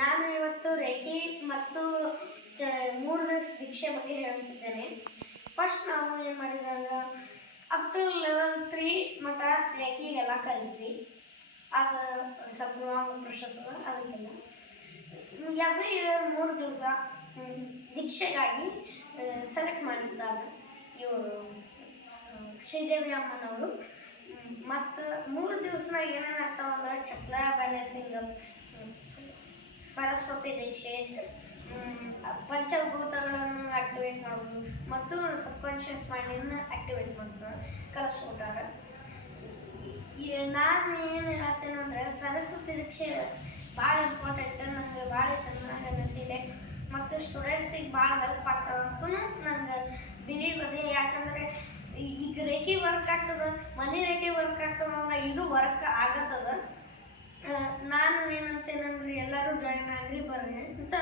ನಾನು ಇವತ್ತು ರೇಖಿ ಮತ್ತು 3 ದಿವಸ ದೀಕ್ಷೆ ಬಗ್ಗೆ ಹೇಳುತ್ತಿದ್ದೇನೆ. ಫಸ್ಟ್ ನಾವು ಏನು ಮಾಡಿದಾಗ ಅಪ್ ಟು ಲೆವೆಲ್ 3 ಮಟ್ಟ ರೇಖಿಗೆಲ್ಲ ಕಲಿತ್ವಿ. ಅದು ಸ್ವಲ್ಪ ಲಾಂಗ್ ಪ್ರೊಸೆಸ್ ಅದಕ್ಕೆಲ್ಲ ಎವ್ರಿ ಇಯರ್ 3 ದಿವಸ ದೀಕ್ಷೆಗಾಗಿ ಸೆಲೆಕ್ಟ್ ಮಾಡಿದ್ದಾರೆ ಇವರು ಶ್ರೀದೇವಿ ಅಮ್ಮನವರು. ಮತ್ತು 3 ದಿವಸನಾಗ ಏನೇನು ಆಗ್ತಾವಂದ್ರೆ ಚಕ್ರ ಬ್ಯಾಲೆನ್ಸಿಂಗ್, ಸರಸ್ವತಿ ದೀಕ್ಷೆ, ಪಂಚಭೂತಗಳನ್ನು ಆಕ್ಟಿವೇಟ್ ಮಾಡೋದು ಮತ್ತು ಸಬ್ಕಾನ್ಷಿಯಸ್ ಮೈಂಡನ್ನು ಆಕ್ಟಿವೇಟ್ ಮಾಡೋದು ಕಲಿಸ್ಕೊಟ್ಟಾರ. ನಾನು ಏನು ಹೇಳ್ತೇನೆಂದ್ರೆ ಸರಸ್ವತಿ ದೀಕ್ಷೆ ಭಾಳ ಇಂಪಾರ್ಟೆಂಟ್, ನನಗೆ ಭಾಳ ಚೆನ್ನಾಗಿ ಅನಿಸಿದೆ ಮತ್ತು ಸ್ಟೂಡೆಂಟ್ಸಿಗೆ ಭಾಳ ಹೆಲ್ಪ್ ಆಗ್ತದಂತೂ ನನಗೆ ಬಿಲೀವ್ ಅದೇ. ಯಾಕಂದರೆ ಈಗ ರೇಖಿ ವರ್ಕ್ ಆಗ್ತದೆ, ಮನೆ ರೇಖಿ ವರ್ಕ್ ಆಗ್ತದೆ, ಇದು ವರ್ಕ್ ಆಗತ್ತದ. ನಾನು ಏನಂತೇನೆಂದ್ರೆ ಎಲ್ಲರೂ ಜಾಯಿನ್ ಆಗ್ರಿ ಬರ್ರಿ ಅಂತ.